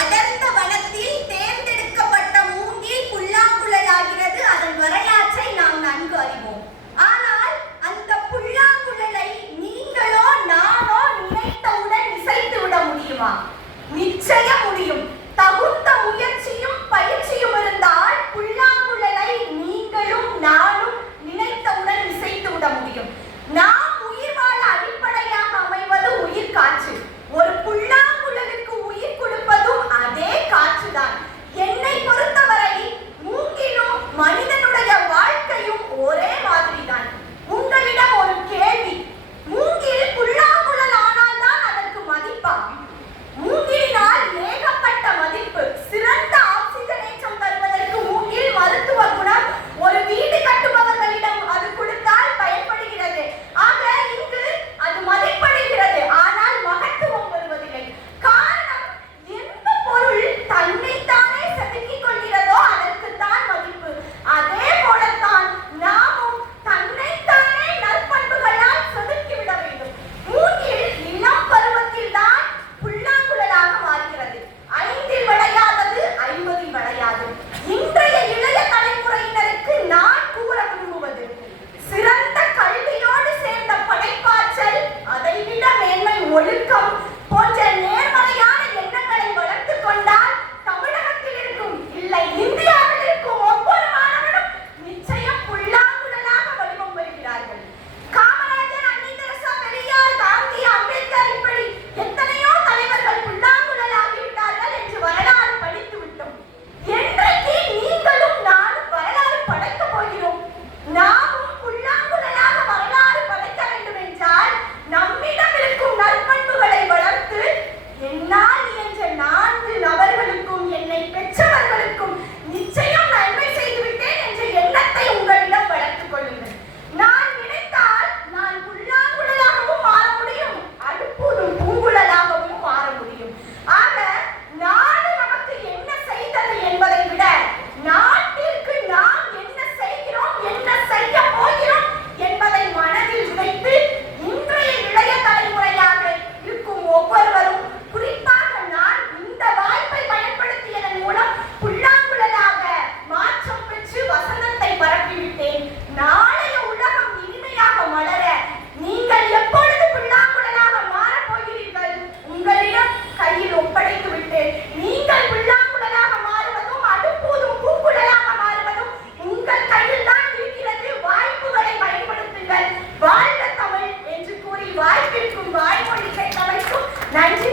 அடர்ந்த வனத்தில் தேர்ந்தெடுக்கப்பட்ட மூங்கில் புல்லாங்குழலாகிறது. அதன் வரலாற்றை நாம் நன்கு அறிவோம். ஆனால் அந்த புல்லாங்குழலை நீங்களோ நானோ நினைத்தவுடன் இசைத்து விட முடியுமா? நிச்சயம் முடியும். தகுந்த முயற்சியும் பயிற்சியும் இருந்தால் புல்லாங்குழலை நீங்களும் நானும் நினைத்தவுடன் இசைத்து விட முடியும். நாம் உயிர் வாழ அடிப்படையாக அமைவது உயிர் காற்று. ஒரு புல்லாங்குழலுக்கு உயிர் கொடுப்பதும் அதே காற்றுதான். என்னை பொறுத்தவரை மூங்கிலும் மனிதனுடைய வாழ்க்கையும் ஒரே மாதிரிதான். உங்களிடம் ஒரு கேள்வி, மூங்கில் புல்லாங்குழல் ஆனால் தான் அதற்கு மதிப்பா? மூங்கிலினால் ஏகப்பட்ட மதிப்பு. சிறந்த ஆக்சிஜனேற்றம் தருவதற்கு மூங்கில் மருத்துவ குணம். ஒரு வீடு கட்டுபவர்களிடம் அது கொடுத்தால் பயன்படுகிறது. ஆக இங்கு அது மதிப்படுகிறது, ஆனால் மகத்துவம் வருவதில்லை. காரணம், எந்த பொருள் தன்னைத்தானே செதுக்கிக் கொள்கிறதோ அதற்குத்தான் மதிப்பு. அதே போலத்தான் நாமும் தன்னைத்தானே நற்பண்புகளால் செதுக்கிவிட வேண்டும். மூங்கில் இளம் பருவத்தில் தான் புல்லாங்குழலாக மாறுகிறது. 5இல் விளையாதது 50இல் விளையாது. இன்றைய இளைய தலைமுறையினருக்கு நான் கூற விரும்புவது, சிறந்த கல்வியோடு சேர்ந்த படைப்பாற்றல், அதைவிட மேன்மை ஒழுக்கம் போன்ற நேர்மறையான எண்ணங்களை வளர்த்துக் கொண்டால் தமிழகத்தில் இருக்கும், இல்லை இந்தியாவில் இருக்கும் ஒவ்வொரு மாணவனும் நிச்சயம் புல்லாங்குழலாக வடிவம் பெறுகிறார்கள். காமராஜர், அன்னை தெரசா, பெரியார், காந்தி, அம்பேத்கர் இப்படி எத்தனையோ தலைவர்கள் புல்லாங்குழல் ஆகிவிட்டார்கள் என்று வரலாறு படித்து விட்டோம். என்றைக்கு நீங்களும் நானும் வரலாறு படைக்கப் போகிறோம்? நாமும் புல்லாங்குழலாக வரலாறு படைக்க வேண்டும் என்றால் நம்மிடம் இருக்கும் நற்பண்புகளை வளர்த்து என்னால் என்ற 4 நபர்களுக்கும் என்னை பெற்றவர்களுக்கும் நிச்சயம் நன்மை செய்துவிட்டேன் என்ற எண்ணத்தை உங்களிடம் வளர்த்துக் கொள்ளுங்கள். நான் நினைத்தால் நான் புல்லாங்குழலாகவும் மாற முடியும், அடுப்பூதும் பூங்குழலாகவும் மாற முடியும். ஆக நாடு நமக்கு என்ன செய்தது என்பதை விட நாட்டிற்கு நாம் என்ன செய்கிறோம், என்ன செய்ய போகிறோம் என்பதை மனதில் விதைத்து இன்றைய இளைய தலைமுறையாக இருக்கும் ஒவ்வொருவரும், குறிப்பாக நான் இந்த வாய்ப்பை பயன்படுத்தியதன் மூலம் புல்லாங்குழலாக மாற்றம் பெற்று வசந்தத்தை பரப்பிவிட்டேன். நாளைய உலகம் இனிமையாக மலர நீங்கள் எப்பொழுது புல்லாங்குழலாக மாறப் போகிறீர்கள்? உங்களிடம் கையில் ஒப்படைத்து விட்டு நீங்கள் புல்லாங்குழலாக மாறுவதும் அடுப்பூதும் பூங்குழலாக மாறுவதும் உங்கள் கையில் தான் இருக்கிறது. வாய்ப்புகளை பயன்படுத்துங்கள். வாழ்க தமிழ் என்று கூறி வாய்ப்பிற்கும் வாய்மொழி தமிழுக்கும் நன்றி.